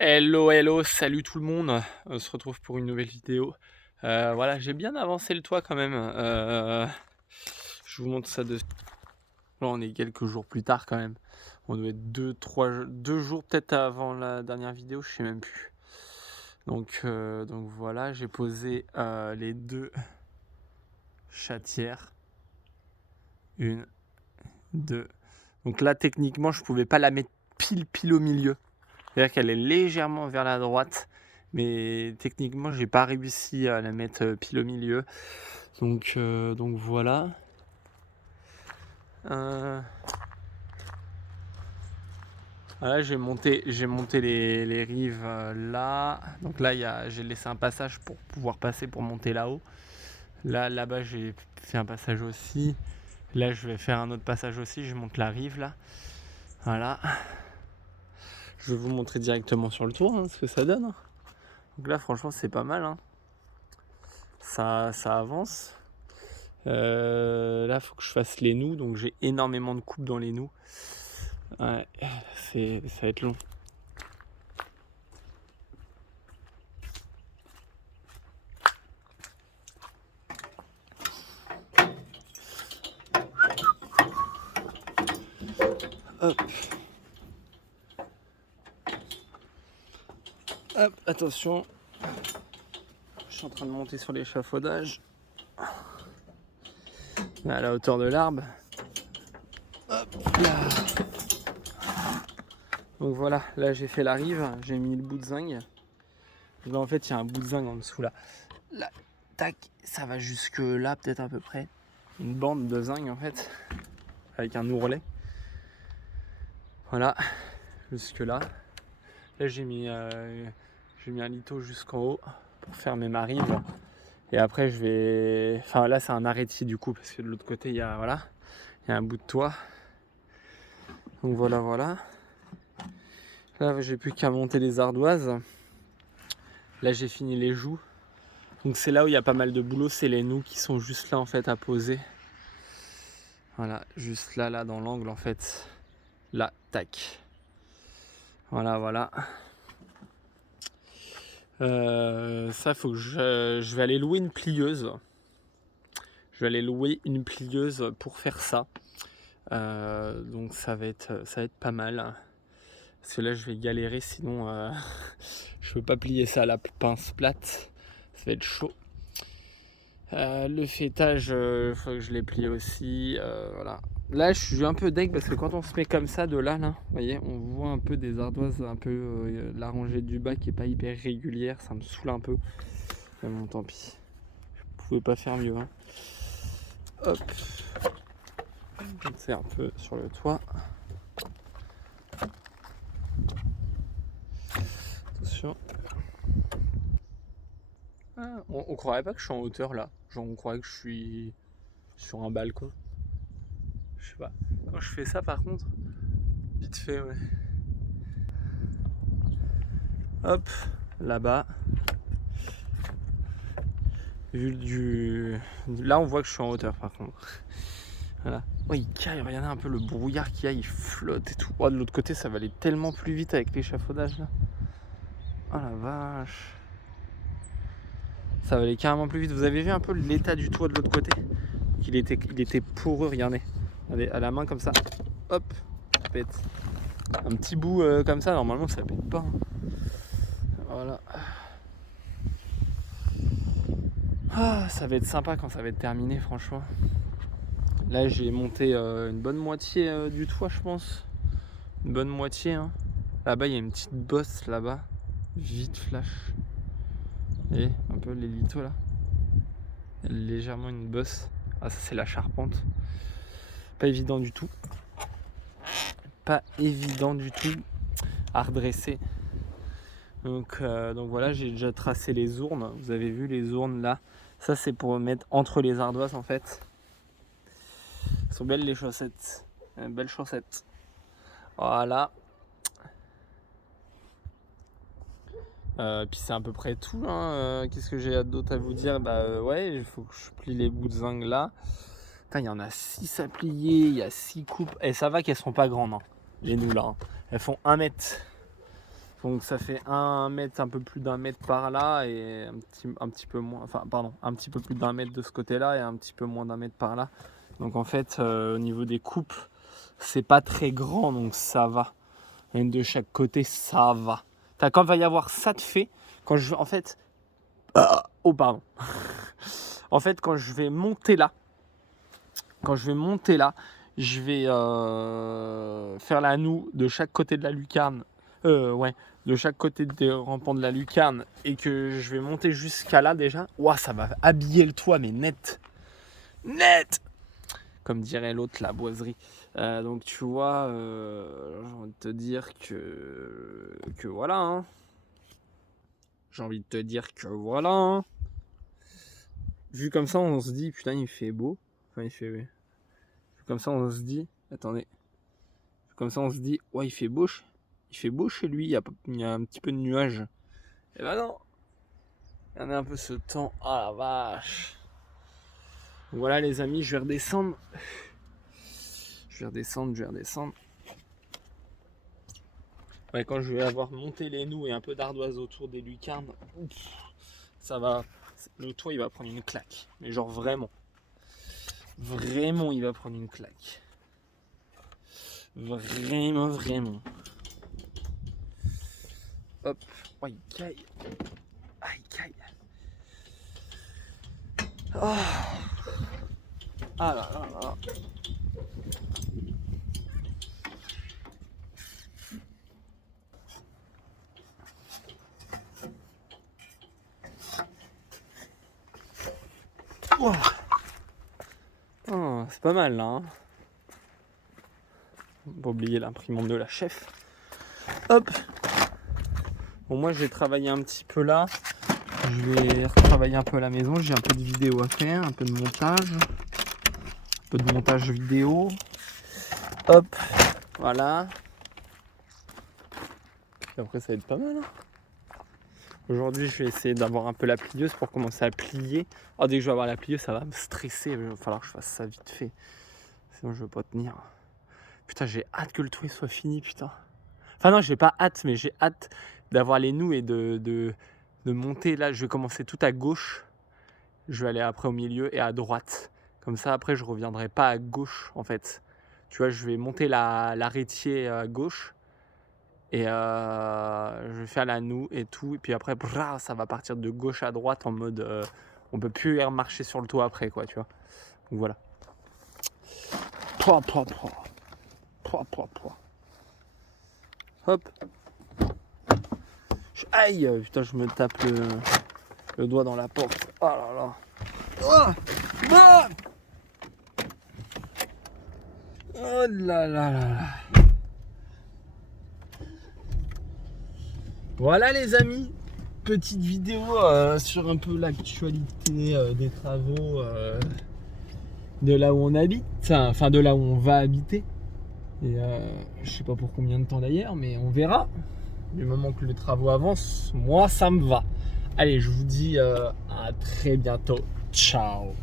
Hello, hello, salut tout le monde. On se retrouve pour une nouvelle vidéo. Voilà, j'ai bien avancé le toit quand même. Je vous montre ça de. Là, on est quelques jours plus tard quand même. On doit être 2 jours peut-être avant la dernière vidéo, je sais même plus. Donc voilà, j'ai posé les 2 chatières. 1, 2. Donc là, techniquement, je pouvais pas la mettre pile au milieu. C'est-à-dire qu'elle est légèrement vers la droite, mais techniquement, j'ai pas réussi à la mettre pile au milieu. Donc voilà. Voilà, j'ai monté les rives là. Donc là, j'ai laissé un passage pour pouvoir passer pour monter là-haut. Là-bas, j'ai fait un passage aussi. Là, je vais faire un autre passage aussi. Je monte la rive là. Voilà. Je vais vous montrer directement sur le tour ce que ça donne. Donc là, franchement, c'est pas mal. Ça avance. Là, il faut que je fasse les nous, donc j'ai énormément de coupes dans les nous. Ouais, ça va être long. Hop. Hop, attention. Je suis en train de monter sur l'échafaudage. À la hauteur de l'arbre. Hop là. Donc voilà, là j'ai fait la rive, j'ai mis le bout de zinc. Là en fait il y a un bout de zinc en dessous là. Là, tac, ça va jusque là peut-être à peu près. Une bande de zinc en fait, avec un ourlet. Voilà, jusque là. Là j'ai mis un litho jusqu'en haut pour fermer ma rive. Et après je vais. Enfin là c'est un arrêtier du coup, parce que de l'autre côté il y a un bout de toit. Donc voilà. Là j'ai plus qu'à monter les ardoises. Là j'ai fini les joues. Donc c'est là où il y a pas mal de boulot, c'est les nous qui sont juste là en fait à poser. Voilà, juste là dans l'angle en fait. Là, tac. Voilà. Ça faut que je vais aller louer une plieuse. Je vais aller louer une plieuse pour faire ça. Donc ça va être pas mal. Parce que là je vais galérer, sinon je peux pas plier ça à la pince plate. Ça va être chaud. Le fêtage, il faut que je les plie aussi. Voilà. Là je suis un peu deg parce que quand on se met comme ça de là, vous voyez, on voit un peu des ardoises, un peu la rangée du bas qui est pas hyper régulière, ça me saoule un peu. Mais bon, tant pis. Je pouvais pas faire mieux. Hop. C'est un peu sur le toit. Attention. Ah, on croirait pas que je suis en hauteur là. Genre on croirait que je suis sur un balcon. Je sais pas. Quand je fais ça par contre, vite fait ouais. Hop, là-bas. Là on voit que je suis en hauteur par contre. Voilà. Oh il caille, regardez un peu le brouillard qu'il y a, il flotte et tout. Oh, de l'autre côté ça va aller tellement plus vite avec l'échafaudage là. Oh la vache. Ça va aller carrément plus vite. Vous avez vu un peu l'état du toit de l'autre côté? Il était poreux, regardez. Regardez, à la main comme ça. Hop, pète. Un petit bout comme ça, normalement ça pète pas. Voilà. Ah, ça va être sympa quand ça va être terminé, franchement. Là, j'ai monté une bonne moitié du toit, je pense. Une bonne moitié. Là-bas, il y a une petite bosse là-bas. Vite flash. Et un peu les litos là. Il y a légèrement une bosse. Ah, ça, c'est la charpente. Pas évident du tout. Pas évident du tout à redresser. Donc voilà, j'ai déjà tracé les ournes. Vous avez vu les ournes là. Ça, c'est pour mettre entre les ardoises en fait. Elles sont belles les chaussettes. Belles chaussettes. Voilà. Puis c'est à peu près tout. Qu'est-ce que j'ai d'autre à vous dire? Ouais, il faut que je plie les bouts de zinc là. Putain, il y en a 6 à plier. Il y a 6 coupes. Et ça va qu'elles sont pas grandes, les nous là. Elles font 1 mètre. Donc ça fait 1 mètre, un peu plus d'1 mètre par là et un petit peu moins, enfin pardon, un petit peu plus d'1 mètre de ce côté-là et un petit peu moins d'1 mètre par là. Donc en fait, au niveau des coupes, c'est pas très grand, donc ça va. Une de chaque côté, ça va. Quand il va y avoir ça de fait, quand je en fait, oh pardon. En fait, quand je vais monter là, je vais faire la noue de chaque côté de la lucarne. De chaque côté des rampants de la lucarne et que je vais monter jusqu'à là déjà. Ouah, ça va habiller le toit, mais net. Net! Comme dirait l'autre, la boiserie. Donc tu vois, j'ai envie de te dire que voilà. Hein. J'ai envie de te dire que voilà. Hein. Vu comme ça, on se dit, putain, il fait beau. Enfin, il fait... Vu comme ça, on se dit... Attendez. Vu comme ça, on se dit, ouais, il fait beau chez lui, il y a un petit peu de nuages. Et ben non. Regardez un peu ce temps. Ah la vache. Voilà les amis, je vais redescendre. Je vais redescendre. Ouais, quand je vais avoir monté les noues et un peu d'ardoise autour des lucarnes, ça va. Le toit il va prendre une claque. Mais genre vraiment. Vraiment il va prendre une claque. Vraiment. Hop. Aïe. Oh. Ah là. Oh. Oh, c'est pas mal là. Hein. Pas oublier l'imprimante de la chef. Hop. Bon, moi je vais travailler un petit peu là. Je vais retravailler un peu à la maison. J'ai un peu de vidéo à faire, un peu de montage. Un peu de montage vidéo. Hop. Voilà. Et après ça va être pas mal. Hein. Aujourd'hui je vais essayer d'avoir un peu la plieuse pour commencer à plier. Oh, dès que je vais avoir la plieuse ça va me stresser. Il va falloir que je fasse ça vite fait. Sinon je vais pas tenir. Putain, j'ai hâte que le toit soit fini, putain. Enfin non, j'ai pas hâte, mais j'ai hâte d'avoir les noues et de monter. Là, je vais commencer tout à gauche. Je vais aller après au milieu et à droite. Comme ça, après, je reviendrai pas à gauche, en fait. Tu vois, je vais monter l'arrêtier à gauche. Et je vais faire la noue et tout. Et puis après, ça va partir de gauche à droite en mode... on peut plus marcher sur le toit après, quoi, tu vois. Donc voilà. Hop. Aïe, putain, je me tape le doigt dans la porte. Oh là là. Oh, ah, oh là là là. Voilà les amis, petite vidéo sur un peu l'actualité des travaux de là où on habite, enfin de là où on va habiter. Et je sais pas pour combien de temps d'ailleurs, mais on verra. Du moment que les travaux avancent, moi ça me va. Allez, je vous dis à très bientôt. Ciao.